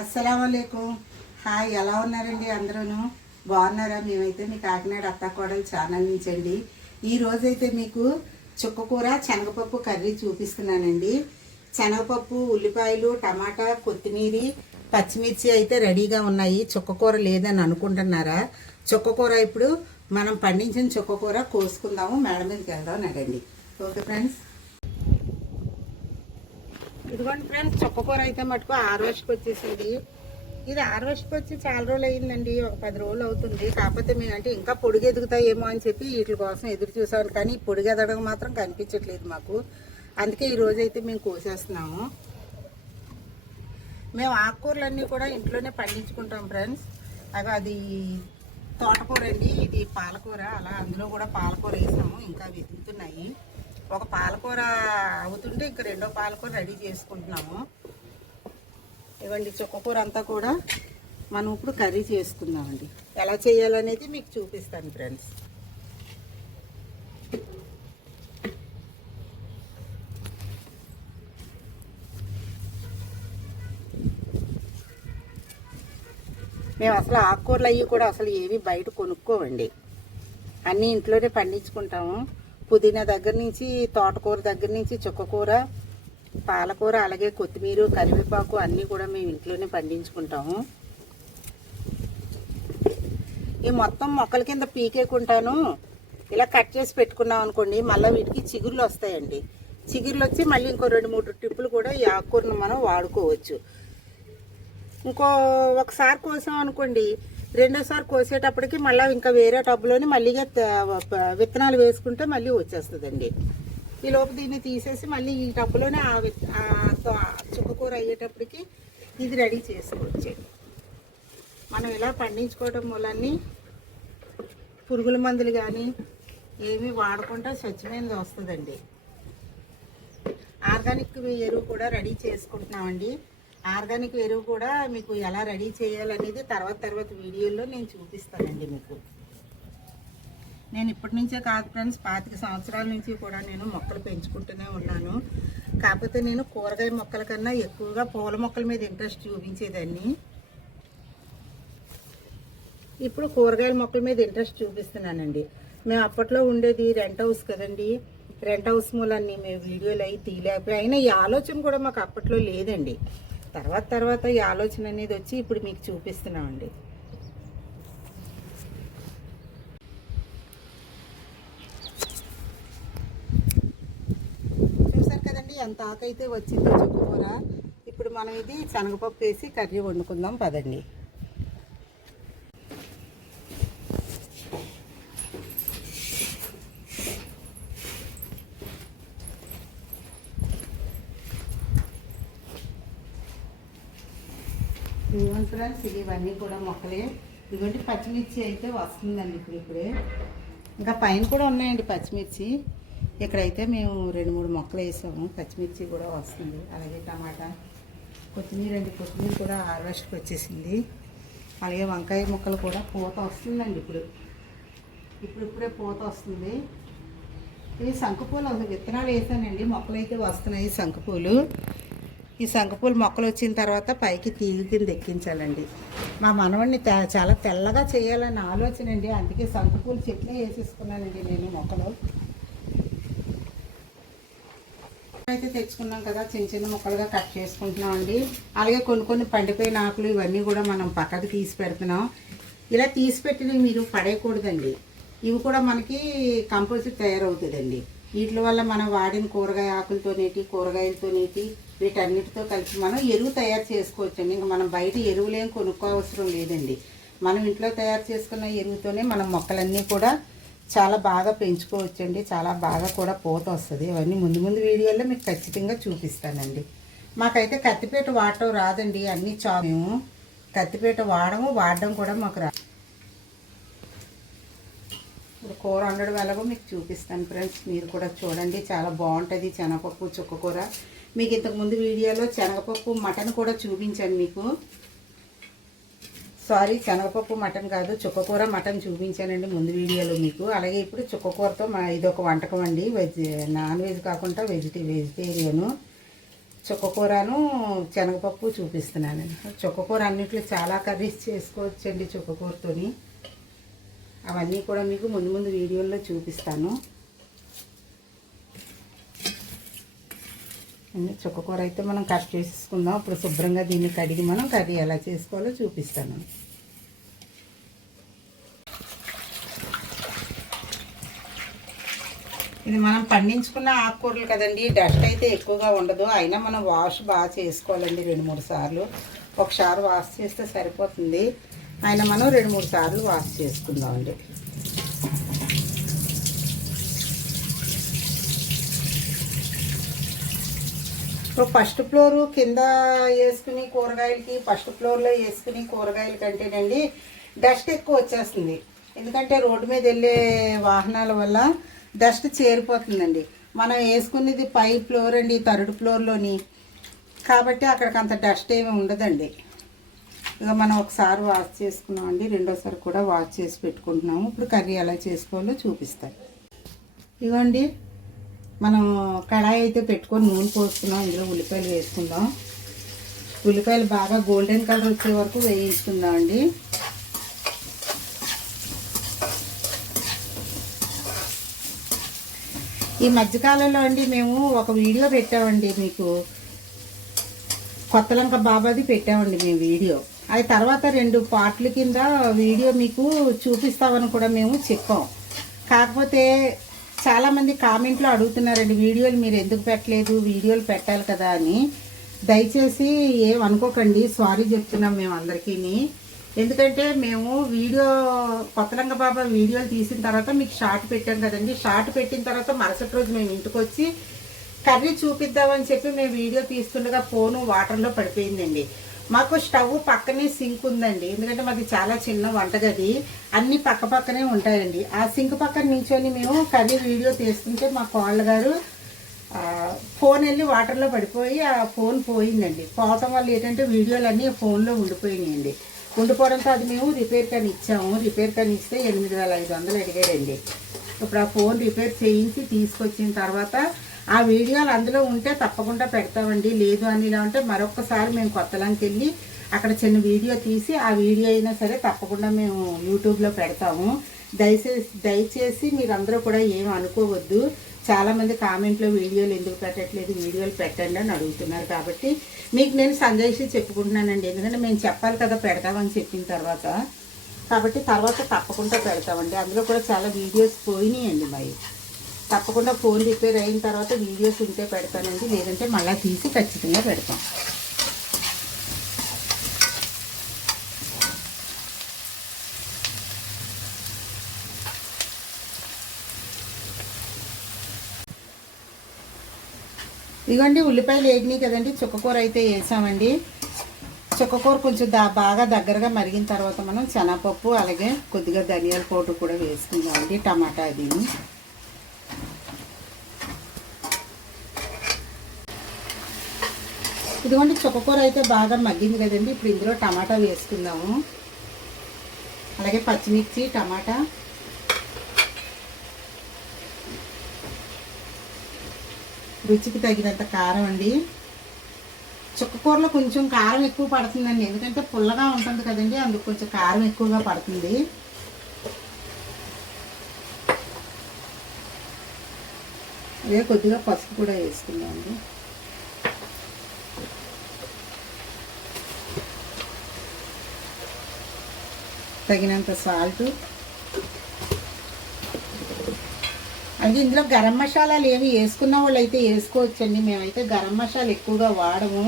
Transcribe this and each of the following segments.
అస్సలం హాయ్ ఎలా ఉన్నారండి అందరూను? బాగున్నారా? మేమైతే మీ కాకినాడ అత్తాకోడలు ఛానల్ నుంచి అండి ఈ మీకు చుక్కకూర శనగపప్పు కర్రీ చూపిస్తున్నానండి. శనగపప్పు ఉల్లిపాయలు టమాటా కొత్తిమీర పచ్చిమిర్చి అయితే రెడీగా ఉన్నాయి. చుక్కకూర లేదని అనుకుంటున్నారా? చుక్కకూర ఇప్పుడు మనం పండించిన చుక్కకూర కోసుకుందాము. మేడం మీదకి వెళ్దాం నడండి. Okay friends. ఇదిగోండి ఫ్రెండ్స్ చొక్కకూర అయితే మటుకు ఆరువశకు వచ్చేసింది. ఇది ఆరువశకు వచ్చి చాలా రోజులు అయిందండి ఒక పది రోజులు అవుతుంది. కాకపోతే మేము అంటే ఇంకా పొడిగి ఎదుగుతాయేమో అని చెప్పి వీటి కోసం ఎదురు చూసాను కానీ పొడిగి ఎదగడం మాత్రం కనిపించట్లేదు మాకు. అందుకే ఈ అయితే మేము కోసేస్తున్నాము. మేము ఆకుకూరలన్నీ కూడా ఇంట్లోనే పండించుకుంటాం ఫ్రెండ్స్. అవి అది తోటకూర అండి ఇది పాలకూర. అలా అందులో కూడా పాలకూర వేసాము ఇంకా వెతుకుతున్నాయి. ఒక పాలకూర అవుతుంటే ఇంక రెండో పాలకూర రెడీ చేసుకుంటున్నాము. ఇవ్వండి చుక్కకూర అంతా కూడా మనం ఇప్పుడు కర్రీ చేసుకుందామండి. ఎలా చేయాలనేది మీకు చూపిస్తాను ఫ్రెండ్స్. మేము అసలు ఆకుకూరలు అవి కూడా అసలు ఏవి బయట కొనుక్కోవండి. అన్నీ ఇంట్లోనే పండించుకుంటాము. పుదీనా దగ్గర నుంచి తోటకూర దగ్గర నుంచి చుక్కకూర పాలకూర అలాగే కొత్తిమీర కరివేపాకు అన్నీ కూడా మేము ఇంట్లోనే పండించుకుంటాము. ఈ మొత్తం మొక్కల కింద పీకేకుంటాను. ఇలా కట్ చేసి పెట్టుకున్నాం అనుకోండి మళ్ళీ వీటికి చిగుర్లు వస్తాయండి. చిగుర్లు వచ్చి మళ్ళీ ఇంకో రెండు మూడు టిప్పులు కూడా ఈ ఆకుకూరను మనం వాడుకోవచ్చు. ఇంకో ఒకసారి కోసం అనుకోండి రెండోసారి కోసేటప్పటికి మళ్ళీ ఇంకా వేరే టబ్లోని మళ్ళీగా విత్తనాలు వేసుకుంటే మళ్ళీ వచ్చేస్తుందండి. ఈ లోపు దీన్ని తీసేసి మళ్ళీ ఈ టబ్లోనే ఆ విత్- చుక్కకూర అయ్యేటప్పటికి ఇది రెడీ చేసుకోవచ్చు. మనం ఇలా పండించుకోవడం మూలన్ని పురుగుల మందులు కానీ ఏమీ వాడకుండా స్వచ్ఛమైనది వస్తుందండి. ఆర్గానిక్ ఎరువు కూడా రెడీ చేసుకుంటున్నామండి. ఆర్గానిక్ ఎరువు కూడా మీకు ఎలా రెడీ చేయాలనేది తర్వాత తర్వాత వీడియోలో నేను చూపిస్తానండి మీకు. నేను ఇప్పటి నుంచే కాదు ఫ్రెండ్స్ పాతిక సంవత్సరాల నుంచి కూడా నేను మొక్కలు పెంచుకుంటూనే ఉన్నాను. కాకపోతే నేను కూరగాయ మొక్కల కన్నా ఎక్కువగా పూల మొక్కల మీద ఇంట్రెస్ట్ చూపించేదాన్ని. ఇప్పుడు కూరగాయల మొక్కల మీద ఇంట్రెస్ట్ చూపిస్తున్నానండి. మేము అప్పట్లో ఉండేది రెంట్ హౌస్ కదండి. రెంట్ హౌస్ మూలన్నీ మేము వీడియోలు అవి తీయలేకపోయి అయినా ఈ ఆలోచన కూడా మాకు అప్పట్లో లేదండి. తర్వాత తర్వాత ఈ ఆలోచన అనేది వచ్చి ఇప్పుడు మీకు చూపిస్తున్నామండి. చూసారు కదండి ఎంత ఆకైతే వచ్చిందో చుక్కకూర ఇప్పుడు మనం ఇది శనగపప్పు వేసి కర్రీ వండుకుందాం పదండి ఇదిగోండి ఫ్రెండ్స్ ఇవన్నీ కూడా మొక్కలే. ఇదిగోండి పచ్చిమిర్చి అయితే వస్తుందండి ఇప్పుడు ఇప్పుడే. ఇంకా పైన కూడా ఉన్నాయండి పచ్చిమిర్చి. ఇక్కడైతే మేము రెండు మూడు మొక్కలు వేసాము. పచ్చిమిర్చి కూడా వస్తుంది. అలాగే టమాటా కొత్తిమీర అండి. కొత్తిమీర కూడా హార్వెస్ట్కి వచ్చేసింది. అలాగే వంకాయ ముక్కలు కూడా పూత వస్తుందండి ఇప్పుడు. ఇప్పుడిప్పుడే పూత వస్తుంది. ఈ శంకుపూలు విత్తనాలు వేసానండి. మొక్కలు అయితే వస్తున్నాయి శంకుపూలు ఈ శంఖపూలు మొక్కలు వచ్చిన తర్వాత పైకి తీగ కింద ఎక్కించాలండి. మా మనవడిని చాలా తెల్లగా చేయాలని ఆలోచన అండి. అందుకే శంఖపూలు చెట్లే వేసేసుకున్నానండి నేను మొక్కలు. అయితే తెచ్చుకున్నాం కదా చిన్న చిన్న ముక్కలుగా కట్ చేసుకుంటున్నాం అండి అలాగే కొన్ని కొన్ని పండిపోయిన ఆకులు ఇవన్నీ కూడా మనం పక్కకు తీసి పెడుతున్నాం. ఇలా తీసి పెట్టినవి మీరు పడేయకూడదండి. ఇవి కూడా మనకి కంపోజిట్ తయారవుతుందండి. వీటి వల్ల మనం వాడిన కూరగాయ ఆకులతోనేటి కూరగాయలతోనేటి వీటన్నిటితో కలిపి మనం ఎరువు తయారు చేసుకోవచ్చండి. ఇంకా మనం బయట ఎరువులేం కొనుక్కో అవసరం లేదండి. మనం ఇంట్లో తయారు చేసుకున్న ఎరువుతోనే మనం మొక్కలన్నీ కూడా చాలా బాగా పెంచుకోవచ్చండి. చాలా బాగా కూడా పూత వస్తుంది. ఇవన్నీ ముందు ముందు వీడియోలో మీకు ఖచ్చితంగా చూపిస్తానండి. మాకైతే కత్తిపీట వాడటం రాదండి. అన్నీ చా మేము కత్తిపీట వాడము వాడడం కూడా మాకు రా ఇప్పుడు కూర వండడం ఎలాగో మీకు చూపిస్తాను ఫ్రెండ్స్. మీరు కూడా చూడండి. చాలా బాగుంటుంది. శనగపప్పు చుక్కకూర. మీకు ఇంతకుముందు వీడియోలో శనగపప్పు మటన్ కూడా చూపించాను మీకు. సారీ శనగపప్పు మటన్ కాదు చుక్కకూర మటన్ చూపించానండి ముందు వీడియోలో మీకు. అలాగే ఇప్పుడు చుక్కకూరతో మా ఇది ఒక వంటకం అండి. వెజ్ నాన్ వెజ్ కాకుండా వెజిటే వెజిటేరియను చుక్కకూరను శనగపప్పు చూపిస్తున్నానండి చుక్కకూర అన్నిట్లో చాలా కర్రీస్ చేసుకోవచ్చండి చుక్కకూరతోని. అవన్నీ కూడా మీకు ముందు ముందు వీడియోల్లో చూపిస్తాను. అండి చుక్కకూర అయితే మనం కట్ చేసుకుందాం ఇప్పుడు శుభ్రంగా దీన్ని కడిగి మనం కర్రీ ఎలా చేసుకోవాలో చూపిస్తాను. ఇది మనం పండించుకున్న ఆకుకూరలు కదండి డస్ట్ అయితే ఎక్కువగా ఉండదు. అయినా మనం వాష్ బాగా చేసుకోవాలండి రెండు మూడు సార్లు. ఒకసారి వాష్ చేస్తే సరిపోతుంది. అయినా మనం రెండు మూడు సార్లు వాష్ చేసుకుందామండి. ఇప్పుడు ఫస్ట్ ఫ్లోర్ కింద వేసుకుని కూరగాయలకి ఫస్ట్ ఫ్లోర్లో వేసుకుని కూరగాయల కంటేనండి డస్ట్ ఎక్కువ వచ్చేస్తుంది. ఎందుకంటే రోడ్డు మీద వెళ్ళే వాహనాల వల్ల డస్ట్ చేరిపోతుందండి. మనం వేసుకునేది పై ఫ్లోర్ అండి థర్డ్ ఫ్లోర్లోని. కాబట్టి అక్కడికి అంత డస్ట్ ఏమి ఉండదండి. ఇక మనం ఒకసారి వాష్ చేసుకున్నాం అండి రెండోసారి కూడా వాష్ చేసి పెట్టుకుంటున్నాము. ఇప్పుడు కర్రీ ఎలా చేసుకోవాలో చూపిస్తాను. ఇవ్వండి మనం కడాయి అయితే పెట్టుకొని నూనె పోసుకున్నాం. ఇందులో ఉల్లిపాయలు వేసుకుందాం. ఉల్లిపాయలు బాగా గోల్డెన్ కలర్ వచ్చే వరకు వేయించుకుందాం అండి. ఈ మధ్యకాలంలో అండి మేము ఒక వీడియో పెట్టామండి మీకు. కొత్తలంక బాబాది పెట్టామండి మేము వీడియో. అది తర్వాత రెండు పార్ట్ల కింద వీడియో మీకు చూపిస్తామని కూడా మేము చెప్పాం. కాకపోతే చాలామంది కామెంట్లో అడుగుతున్నారండి వీడియోలు మీరు ఎందుకు పెట్టలేదు? వీడియోలు పెట్టాలి కదా అని. దయచేసి ఏం అనుకోకండి సారీ చెప్తున్నాం మేము అందరికీ ఎందుకంటే మేము వీడియో కొత్తరంగ బాబా వీడియోలు తీసిన తర్వాత మీకు షార్ట్ పెట్టాం కదండి. షార్ట్ పెట్టిన తర్వాత మరుసటి రోజు మేము ఇంటికి వచ్చి కర్రీ చూపిద్దామని చెప్పి మేము వీడియో తీస్తుండగా ఫోను వాటర్లో పడిపోయిందండి. మాకు స్టవ్ పక్కనే సింక్ ఉందండి. ఎందుకంటే మాది చాలా చిన్న వంటగది. అన్ని పక్క పక్కనే ఉంటాయండి. ఆ సింక్ పక్కన నించొని మేము కర్రీ వీడియో తీస్తుంటే మా కోళ్ళ గారు ఫోన్ వెళ్ళి వాటర్లో పడిపోయి ఆ ఫోన్ పోయిందండి. పోవటం వల్ల ఏంటంటే వీడియోలు అన్నీ ఫోన్లో ఉండిపోయినాయండి. ఉండిపోవడంతో అది మేము రిపేర్ కానీ ఇచ్చాము. రిపేర్ కానీ ఇస్తే ఎనిమిది వేల ఐదు వందలు అడిగాడండి. ఇప్పుడు ఆ ఫోన్ రిపేర్ చేయించి తీసుకొచ్చిన తర్వాత ఆ వీడియోలు అందులో ఉంటే తప్పకుండా పెడతామండి. లేదు అని ఇలా ఉంటే మరొకసారి మేము కొత్తలానికి వెళ్ళి అక్కడ చిన్న వీడియో తీసి ఆ వీడియో అయినా సరే తప్పకుండా మేము యూట్యూబ్లో పెడతాము. దయచేసి దయచేసి మీరందరూ కూడా ఏం అనుకోవద్దు. చాలామంది కామెంట్లో వీడియోలు ఎందుకు పెట్టట్లేదు వీడియోలు పెట్టండి అని అడుగుతున్నారు కాబట్టి మీకు నేను సందేశం చెప్పుకుంటున్నానండి. ఎందుకంటే మేము చెప్పాలి కదా పెడతామని చెప్పిన తర్వాత. కాబట్టి తర్వాత తప్పకుండా పెడతామండి. అందులో కూడా చాలా వీడియోస్ పోయినాయండి మరి. తప్పకుండా ఫోన్ రిపేర్ అయిన తర్వాత వీడియోస్ ఉంటే పెడతానండి. లేదంటే మళ్ళీ తీసి ఖచ్చితంగా పెడతాం. ఇదిగోండి ఉల్లిపాయలు వేగినాయి కదండి. చుక్కకూర అయితే వేసామండి. చుక్కకూర కొంచెం దా బాగా దగ్గరగా మరిగిన తర్వాత మనం శనగపప్పు అలాగే కొద్దిగా ధనియాల పౌడర్ కూడా వేసుకుందామండి టమాటా అది ఇదిగోండి చుక్కకూర అయితే బాగా మగ్గింది కదండి. ఇప్పుడు ఇందులో టమాటా వేసుకుందాము. అలాగే పచ్చిమిర్చి టమాటా. రుచికి తగినంత కారం అండి. చుక్కకూరలో కొంచెం కారం ఎక్కువ పడుతుందండి. ఎందుకంటే పుల్లగా ఉంటుంది కదండి అందుకు కొంచెం కారం ఎక్కువగా పడుతుంది. అదే కొద్దిగా పసుపు కూడా వేసుకుందాం అండి తగినంత సాల్ట్. అంటే ఇందులో గరం మసాలాలు ఏమి వేసుకున్న వాళ్ళు అయితే వేసుకోవచ్చండి. మేమైతే గరం మసాలా ఎక్కువగా వాడము.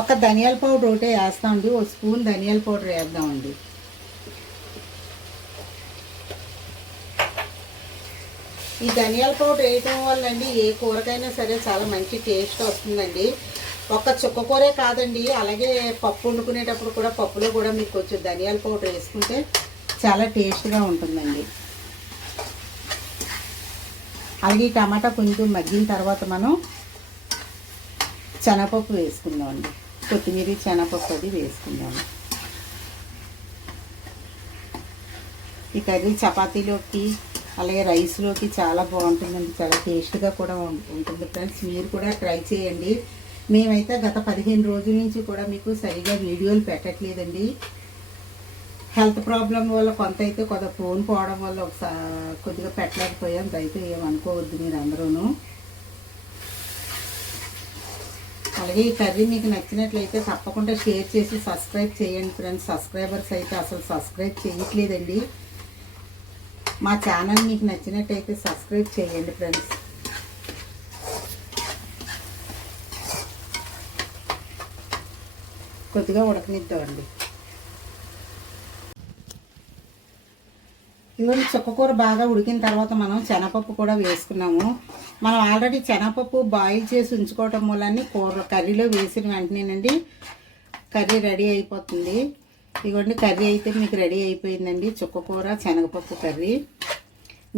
ఒక ధనియాల పౌడర్ ఒకటే వేస్తామండి. ఒక స్పూన్ ధనియాల పౌడర్ వేద్దామండి. ఈ ధనియాల పౌడర్ వేయటం వల్ల అండి ఏ కూరకైనా సరే చాలా మంచి టేస్ట్ వస్తుందండి. ఒక్క చుక్క కూరే కాదండి. అలాగే పప్పు వండుకునేటప్పుడు కూడా పప్పులో కూడా మీకు కొంచెం ధనియాల పౌడర్ వేసుకుంటే చాలా టేస్ట్గా ఉంటుందండి. అలాగే ఈ టమాటా కొంచెం మగ్గిన తర్వాత మనం శనగపప్పు వేసుకుందామండి. కొత్తిమీర శనగపప్పు అది వేసుకుందాము ఈ కర్రీ చపాతీలోకి అలాగే రైస్లోకి చాలా బాగుంటుందండి. చాలా టేస్ట్గా కూడా ఉంటుంది ఫ్రెండ్స్. మీరు కూడా ట్రై చేయండి. మేమైతే గత పదిహేను రోజుల నుంచి కూడా మీకు సరిగా వీడియోలు పెట్టట్లేదండి. హెల్త్ ప్రాబ్లం వల్ల కొంత అయితే కొంత ఫోన్ పోవడం వల్ల ఒకసారి కొద్దిగా పెట్టలేకపోయాం. దయతో ఏమనుకోవద్దు మీరు అందరూను. అలాగే ఈ కర్రీ మీకు నచ్చినట్లయితే తప్పకుండా షేర్ చేసి సబ్స్క్రైబ్ చేయండి ఫ్రెండ్స్. సబ్స్క్రైబర్స్ అయితే అసలు సబ్స్క్రైబ్ చేయట్లేదండి. మా ఛానల్ మీకు నచ్చినట్టయితే సబ్స్క్రైబ్ చేయండి ఫ్రెండ్స్. కొద్దిగా ఉడకనిద్దామండి. ఇవన్నీ చుక్కకూర బాగా ఉడికిన తర్వాత మనం శనగపప్పు కూడా వేసుకున్నాము. మనం ఆల్రెడీ శనగపప్పు బాయిల్ చేసి ఉంచుకోవటం మూలాన్ని కూర కర్రీలో వేసిన వెంటనేనండి కర్రీ రెడీ అయిపోతుంది. ఇదిగోండి కర్రీ అయితే మీకు రెడీ అయిపోయిందండి చుక్కకూర శనగపప్పు కర్రీ.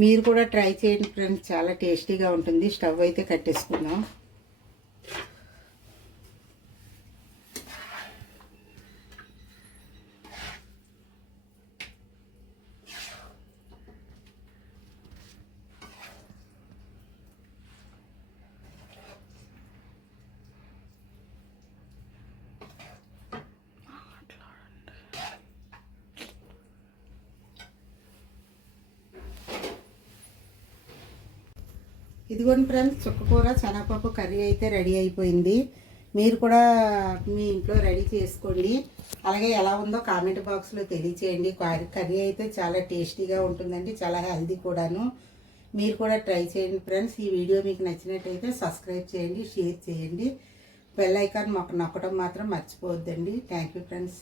మీరు కూడా ట్రై చేయండి ఫ్రెండ్స్ చాలా టేస్టీగా ఉంటుంది. స్టవ్ అయితే కట్టేసుకుందాం. ఇదిగోండి ఫ్రెండ్స్ చుక్కకూర శనగపప్పు కర్రీ అయితే రెడీ అయిపోయింది. మీరు కూడా మీ ఇంట్లో రెడీ చేసుకోండి. అలాగే ఎలా ఉందో కామెంట్ బాక్స్లో తెలియచేయండి. కర్రీ కర్రీ అయితే చాలా టేస్టీగా ఉంటుందండి చాలా హెల్దీ కూడాను. మీరు కూడా ట్రై చేయండి ఫ్రెండ్స్. ఈ వీడియో మీకు నచ్చినట్టయితే సబ్స్క్రైబ్ చేయండి షేర్ చేయండి. బెల్ ఐకాన్ మొక్క నొక్కడం మాత్రం మర్చిపోవద్దండి. Thank you friends.